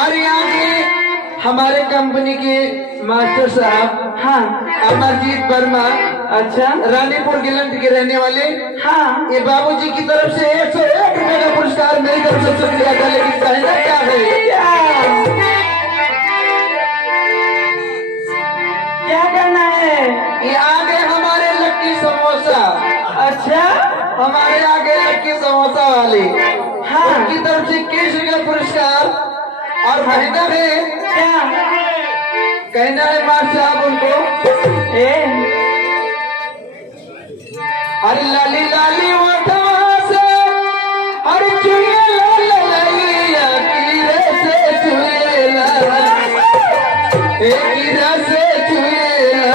और यहाँ के हमारे कंपनी के मास्टर साहब, हाँ अमरजीत वर्मा, अच्छा रानीपुर गिलंद के रहने वाले, हाँ ये बाबूजी की तरफ से 101 रुपए का पुरस्कार मेरी तरफ से शुक्रिया था। लेकिन कहना क्या है, क्या करना है? ये आगे हमारे लक्की समोसा, अच्छा हमारे आगे लक्की समोसा वाले, हाँ उनकी तरफ से 21 का पुरस्कार। और कहना है, क्या कहना है मास्टर साहब उनको, अरे लाली लाली ओठवा से, अरे चुये ललैया कीरे से चुएला, कीरा से चुएला,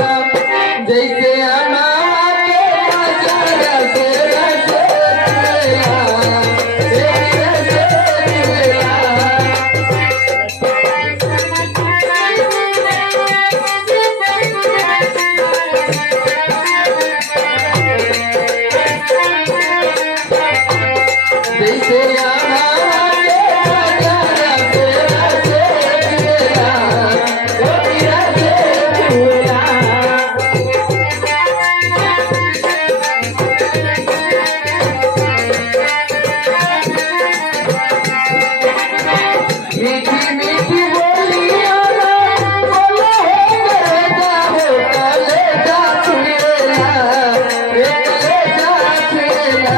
जैसे अनार के बाजार से रस चुएला, कीरा से चुएला। जैसे अनार के बाजार से रस चुएला, कीरा से चुएला। मीठी मीठी बोलियां बोलो हो कलेजा छुएला, कलेजा छुएला,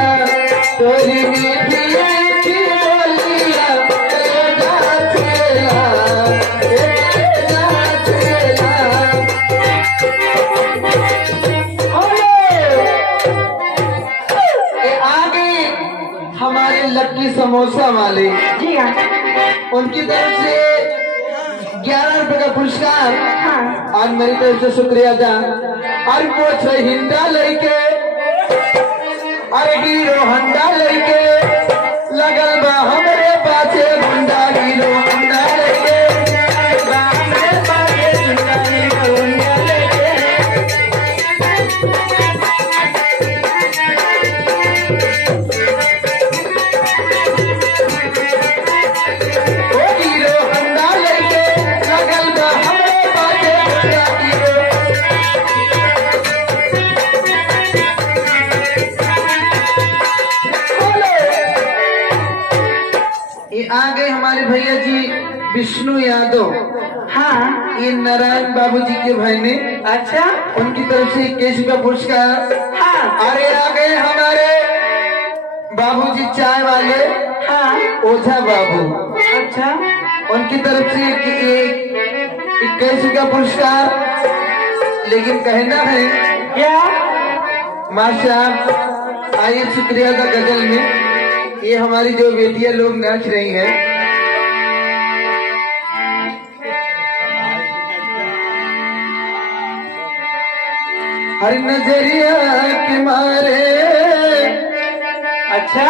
तोरी मीठी मीठी बोलियां कलेजा छुएला, कलेजा छुएला। ये आगे हमारे लक्की समोसा वाले, जी हाँ उनकी तरफ से 11 रुपए का पुरस्कार हाँ आज मेरी तरफ से शुक्रिया था। और वो हिंदा लड़के, अरे हीरो हंडा लड़के, लगल बा हमरे पाछे गुंडा, हीरो हंडा लड़के, लगल बा हमरे पाछे गुंडा, हीरो हंडा लड़के। ओ हीरो हंडा लड़के, लगल बा हमरे पाछे गुंडा, हीरो। ये आ गए हमारे भैया जी विष्णु यादव, हाँ ये नारायण बाबूजी के भाई ने, अच्छा उनकी तरफ से 21 का पुरस्कार। हाँ अरे आ गए हमारे बाबूजी चाय वाले, हाँ ओझा बाबू, अच्छा उनकी तरफ से 21 का पुरस्कार। लेकिन कहना है क्या मास्टर साहब, आइए शुक्रिया का गजल में ये हमारी जो बेटियां लोग नाच रही हैं, हर नजरिया के मारे, अच्छा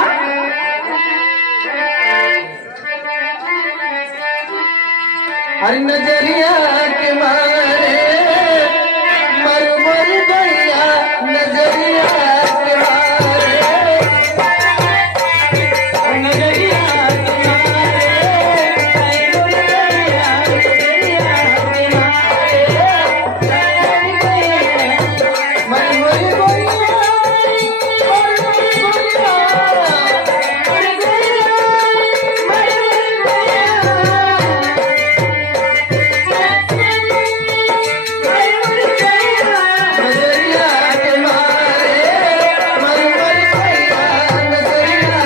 हर नजरिया के मारे, मर मर भैया नजरिया के मारे, नजरिया मर मर भैया, नजरिया के मारे, मर मर भैया नजरिया।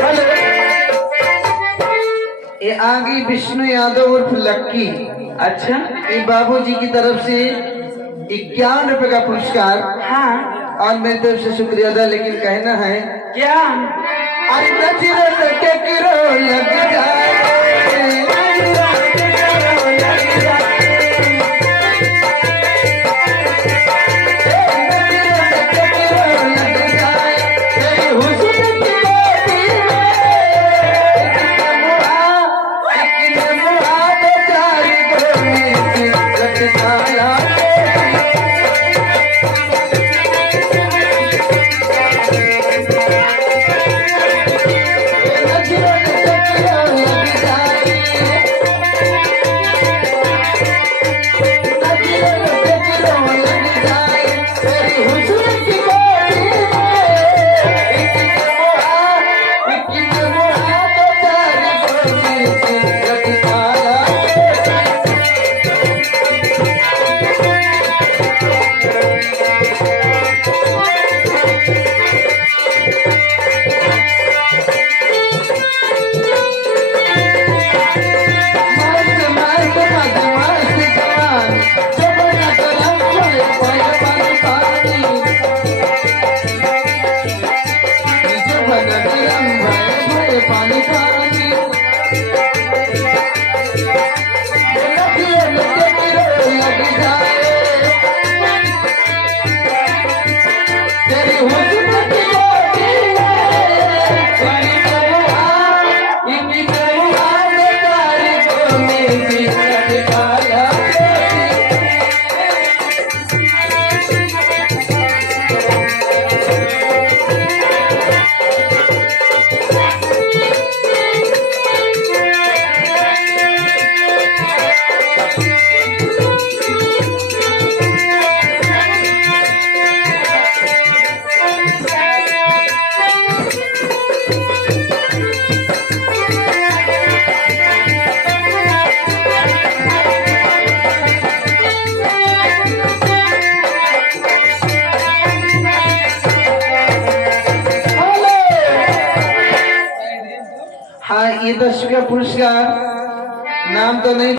हेलो, ये आगे विष्णु यादव उर्फ लक्की, अच्छा ये बाबूजी की तरफ से 51 रुपए का पुरस्कार हाँ आज मेरी तरफ से शुक्रिया था। लेकिन कहना है, क्या अरे नजर के किरो लग जाए, मुआ बेचारी को लग जाया। ये 10 का पुरस्कार नाम तो नहीं